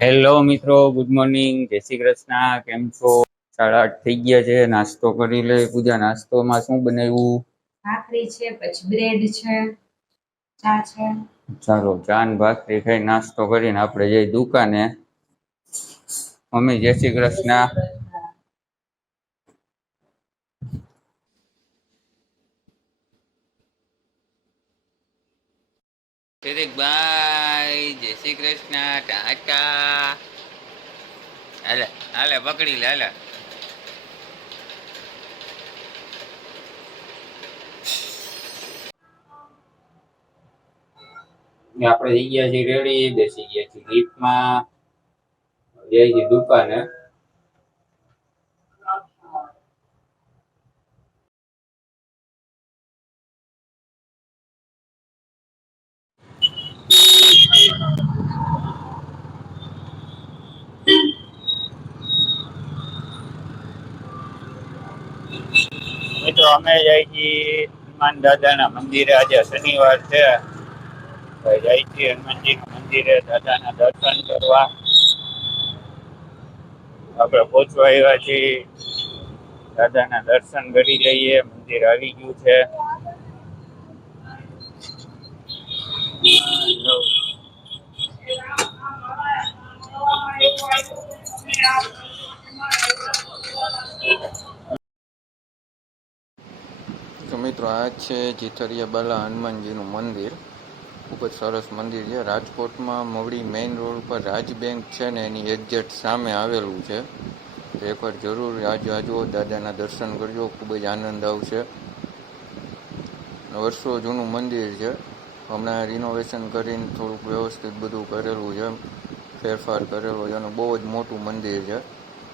Hello મિત્રો, good morning, જય શ્રી કૃષ્ણ. કેમ છો? 8:30 થઈ ગયા છે. નાસ્તો કરી લે. પૂજા, નાસ્તોમાં શું બનાવ્યું? ભાખરી છે, પછી બ્રેડ છે, ચા છે. ચાલો, ચા ને ભાખરી ખાઈ નાસ્તો કરીને આપણે જઈ દુકાને. મમ્મી, જય શ્રી કૃષ્ણ. બાય, જય શ્રી કૃષ્ણ, ટાટા. હાલે હાલે, પકડી લે, હાલે. આપણે જઈ ગયા છીએ રેડી, બેસી ગયા છીએ લિફ્ટમાં, જઈ છીએ દુકાને. મિત્રો, અમે જઈ છીએ હનુમાન દાદાના મંદિરે. આજે શનિવાર છે, જાય છીએ હનુમાનજી મંદિરે દાદાના દર્શન કરવા. આપણે પહોંચવા આવ્યા છીએ, દાદાના દર્શન કરી લઈએ. મંદિર આવી ગયું છે. તો મિત્રો, આ છે જીથરિયા બાલા હનુમાનજીનું મંદિર. ખૂબ જ સરસ મંદિર છે. રાજકોટમાં મવડી મેઇન રોડ ઉપર રાજ બેંક છે ને, એની એક્ઝેક્ટ સામે આવેલું છે. તો એકવાર જરૂર આજો દાદાના દર્શન કરજો, ખૂબ જ આનંદ આવશે. વર્ષો જૂનું મંદિર છે. હમણાં રિનોવેશન કરીને થોડુંક વ્યવસ્થિત બધું કરેલું છે, ફેરફાર કરેલો છે, અને બહુ જ મોટું મંદિર છે.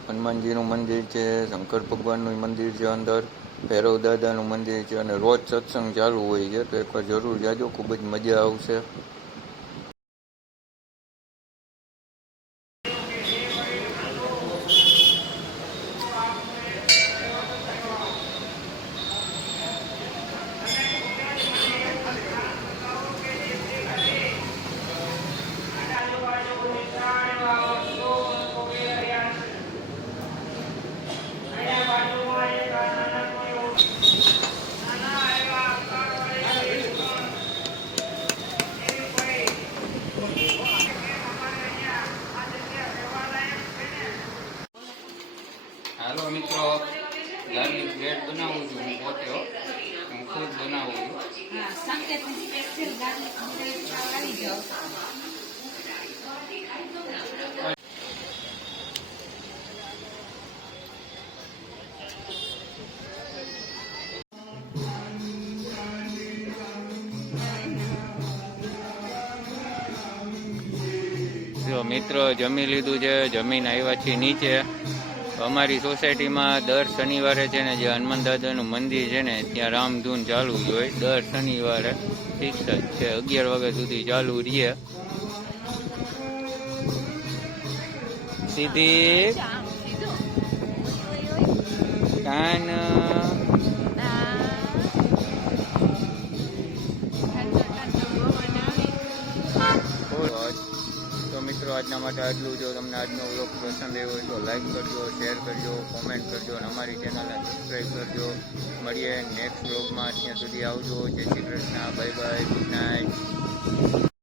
હનુમાનજીનું મંદિર છે, શંકર ભગવાનનું મંદિર છે, અંદર ભૈરવ દાદાનું મંદિર છે, અને રોજ સત્સંગ ચાલુ હોય છે. તો એકવાર જરૂર જાજો, ખૂબ જ મજા આવશે. હાલો મિત્રો, ગાર્લિક બ્રેડ બનાવું છું હું પોતે. હું ખુદ બનાવું છું. જો મિત્રો, જમી લીધું છે, જમીન આવ્યા છીએ નીચે. અમારી સોસાયટીમાં દર શનિવારે છે ને, જે હનુમાન દાદાનું મંદિર છે ને, ત્યાં રામધૂન ચાલુ જ હોય. દર શનિવારે ફિક્સ જ છે, 11 વાગ્યા સુધી ચાલુ રહીએ. સીધી કાન. તો મિત્રો, આજના માટે આટલું. જો તમને આજનો વ્લોગ પસંદ આવ્યો હોય તો લાઈક કરજો, શેર કરજો, કોમેન્ટ કરજો, અને અમારી ચેનલને સબસ્ક્રાઈબ કરજો. મળીએ નેક્સ્ટ વ્લોગમાં. ત્યાં સુધી આવજો. જય Shri Krishna, bye bye, good night.